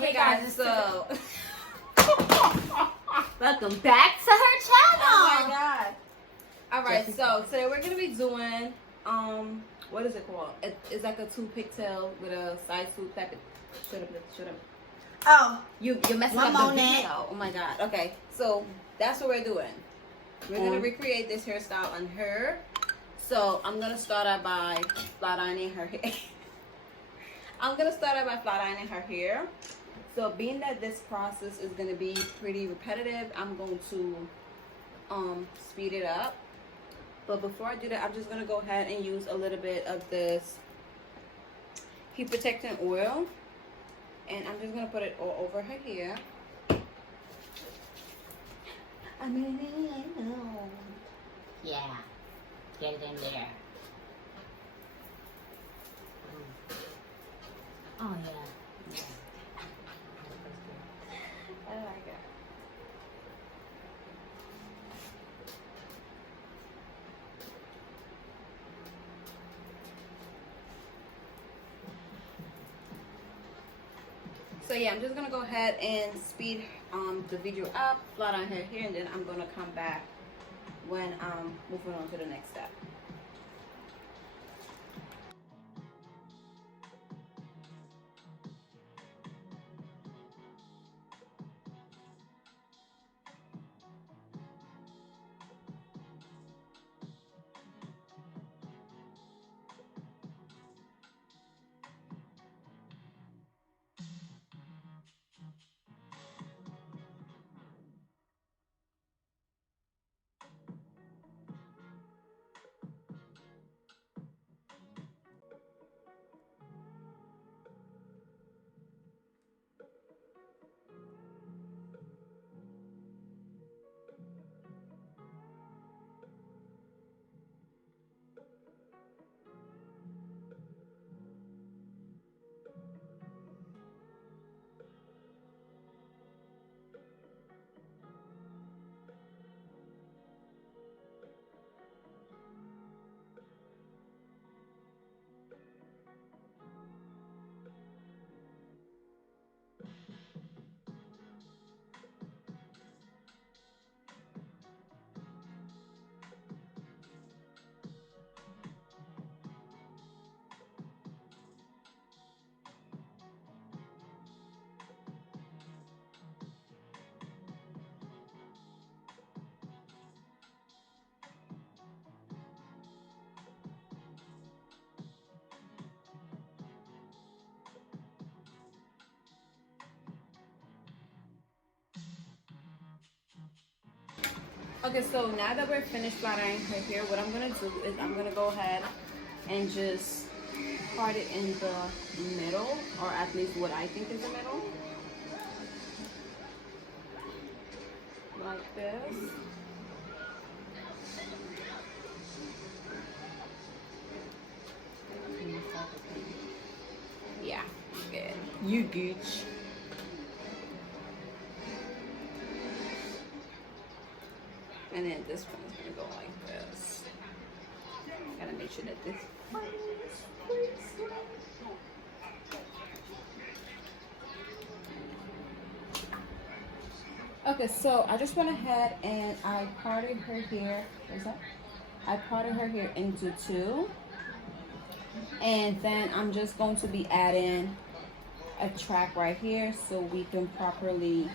Okay, guys, so welcome back to her channel. Oh my god. Alright, so today we're gonna be doing what is it called? It's like a 2 pigtail with a side swoop type of shut up. Oh. You're messing up the video. Oh my god. Okay, so that's what we're doing. We're gonna recreate this hairstyle on her. So I'm gonna start out by flat ironing her hair. So being that this process is gonna be pretty repetitive, I'm going to speed it up. But before I do that, I'm just gonna go ahead and use a little bit of this heat protectant oil, and I'm just gonna put it all over her hair. Yeah, get it in there. Oh yeah. I like it. So yeah, I'm just gonna go ahead and speed the video up, flat on her hair, and then I'm gonna come back when I'm moving on to the next step. Okay, so now that we're finished flat ironing her hair, what I'm gonna do is I'm gonna go ahead and just part it in the middle, or at least what I think is the middle, like this. Yeah, good. You gooch. And then this one is gonna go like this. Gotta make sure that this. Okay, so I just went ahead and I parted her hair. Where's that? I parted her hair into 2. And then I'm just going to be adding a track right here so we can properly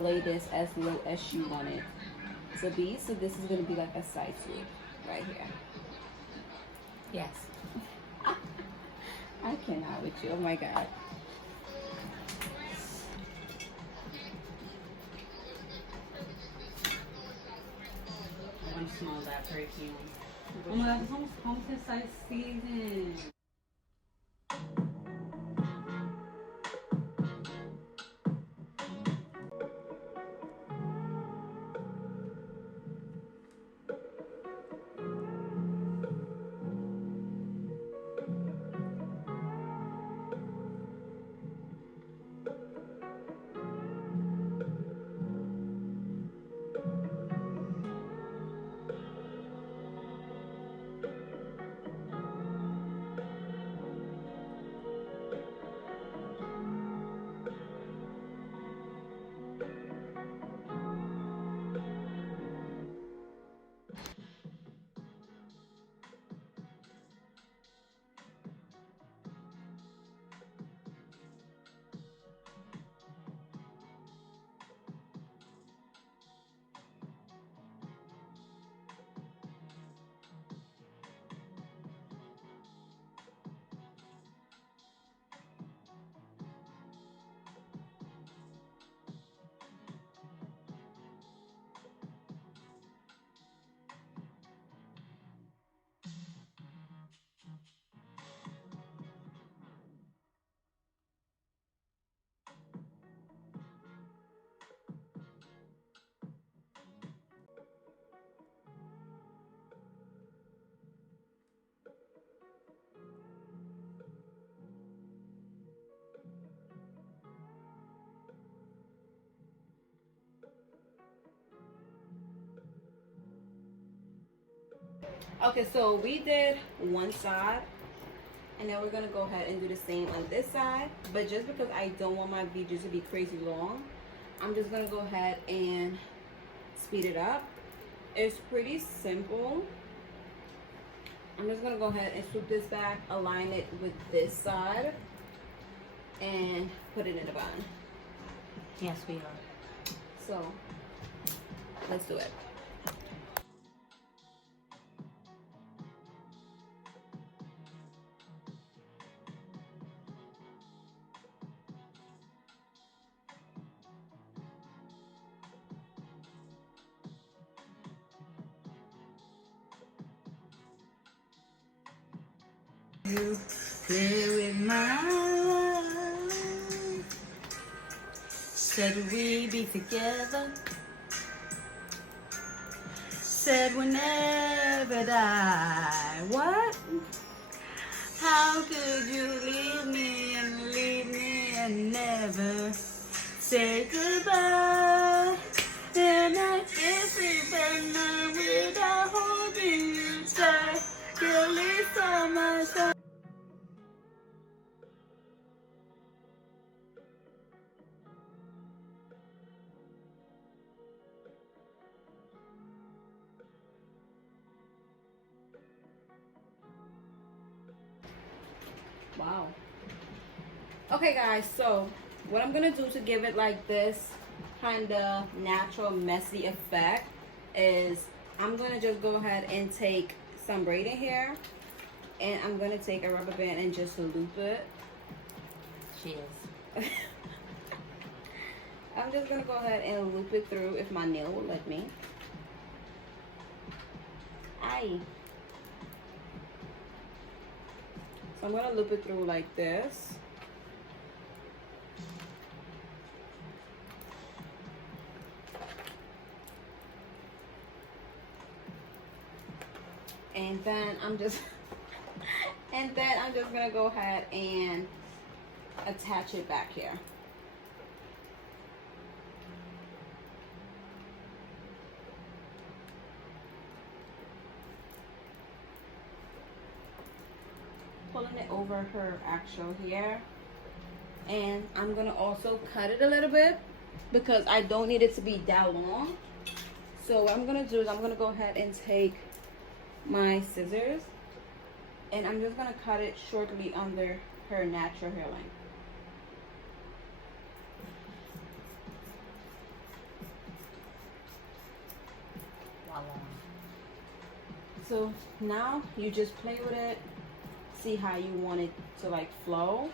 lay this as low as you want it to be. So this is going to be like a side swoop right here. Yes. I cannot with you. Oh my god. I want to smell that perfume. Oh my god, it's almost pumpkin spice season. Okay, so we did one side, and then we're gonna go ahead and do the same on this side. But just because I don't want my videos to be crazy long, I'm just gonna go ahead and speed it up. It's pretty simple. I'm just gonna go ahead and swoop this back, align it with this side, and put it in a bun. Yes, we are. So let's do it. You play with my life. Said we'd be together. Said we'll never die. What? How could you leave me and never say goodbye? And I guess it better without holding you tight. Till it's all my side. Wow. Okay guys, so what I'm gonna do to give it like this kind of natural messy effect is I'm gonna just go ahead and take some braiding hair, and I'm gonna take a rubber band and just loop it. She is. I'm just gonna go ahead and loop it through if my nail will let me. Aye. So I'm gonna loop it through like this. And then I'm just gonna go ahead and attach it back here. Pulling it over her actual hair, and I'm gonna also cut it a little bit because I don't need it to be that long. So what I'm gonna do is I'm gonna go ahead and take my scissors, and I'm just gonna cut it shortly under her natural hairline. Voila. So now you just play with it, see how you want it to like flow.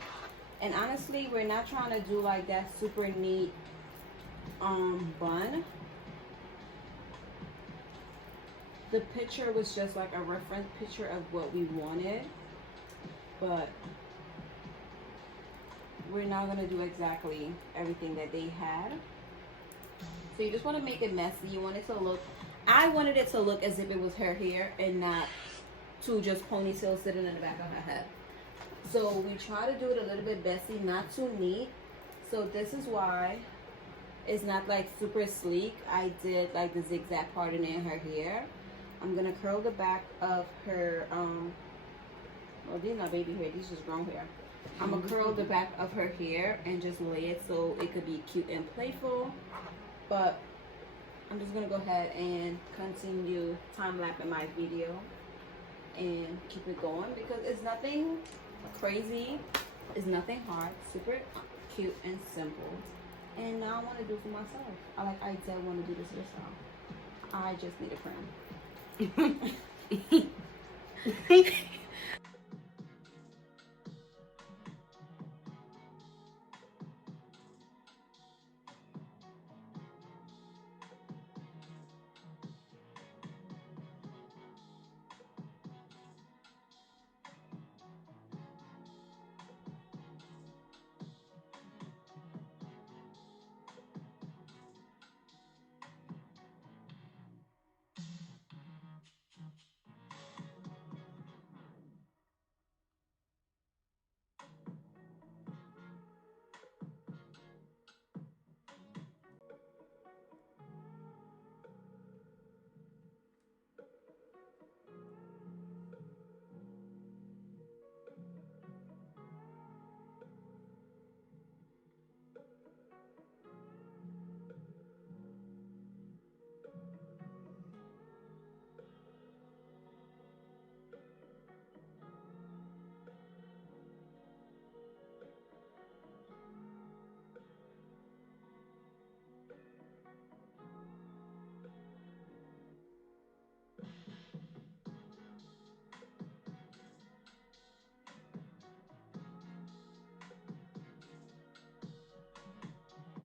And honestly, we're not trying to do like that super neat bun. The picture was just like a reference picture of what we wanted, but we're not gonna do exactly everything that they had. So you just want to make it messy. You want it to look, I wanted it to look as if it was her hair and not two just ponytails sitting in the back of her head. So we try to do it a little bit messy, not too neat. So this is why it's not like super sleek. I did like the zigzag parting in her hair. I'm gonna curl the back of her well, these are not baby hair, these just grown hair. I'm gonna curl the back of her hair and just lay it so it could be cute and playful. But I'm just gonna go ahead and continue time-lapsing my video and keep it going because it's nothing crazy, it's nothing hard, super cute and simple. And now I want to do it for myself. I did want to do this yourself. I just need a friend.